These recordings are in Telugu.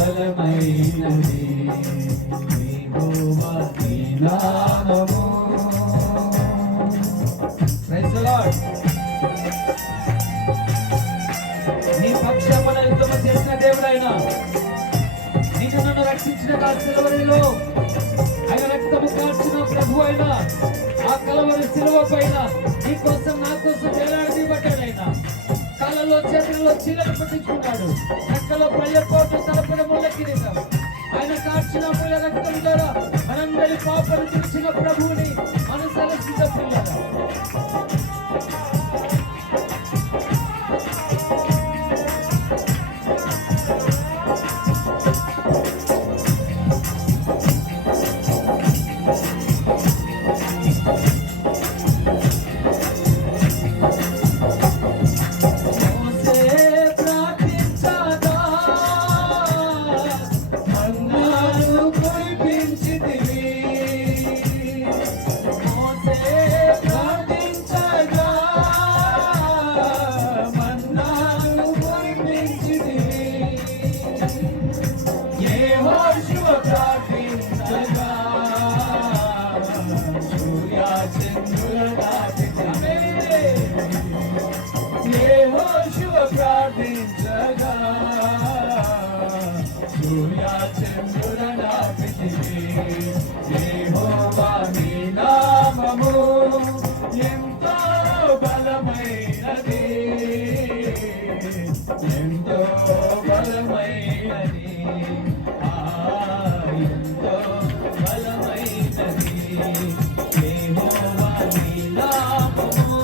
బలమైనది యెహోవా నీ నామము. Praise the Lord. నీ పక్షమున యుద్ధము చేసిన దేవుడైన, నిన్ను నన్ను రక్షించిన కల్వరిలో ఆయన రక్తము కార్చిన ప్రభు అయిన ఆ కల్వరి శిలువ పైన నీ కోసం నా కోసం వేలాడదీయబడ్డాడు. కాళ్ళలో చేతులలో చీలను పట్టించుకున్నాడు. రెక్కలో ప్రజకోట తలపడ ముళ్ళ కిరీటం. ఆయన కార్చిన ముళ్ళ రక్తం ద్వారా మనందరి పాపను తుడిచిన ప్రభువుని అనుసరించిన పిల్లలు. యెహోవా నీ నామము ఎంతో బలమైనది, ఎంతో బలమైనది, ఎంతో బలమైనది. యెహోవా నీ నామము.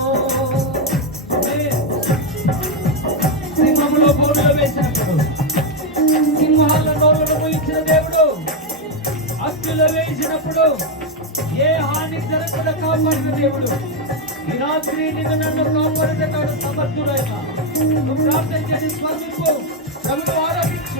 సింహములో బోనులో వేసినప్పుడు, సింహాల నోళ్ళను మూయించిన దేవుడు, అగ్నిలో వేసినప్పుడు ఏ హాని జరగకుండా కాపాడిన దేవుడు, ఈ రాత్రి నిన్ను నన్ను కాపాడేటప్పుడు సమర్థుడైన. నువ్వు ప్రార్థన చేసి స్పందింపు, ప్రభువు ఆరాధించు.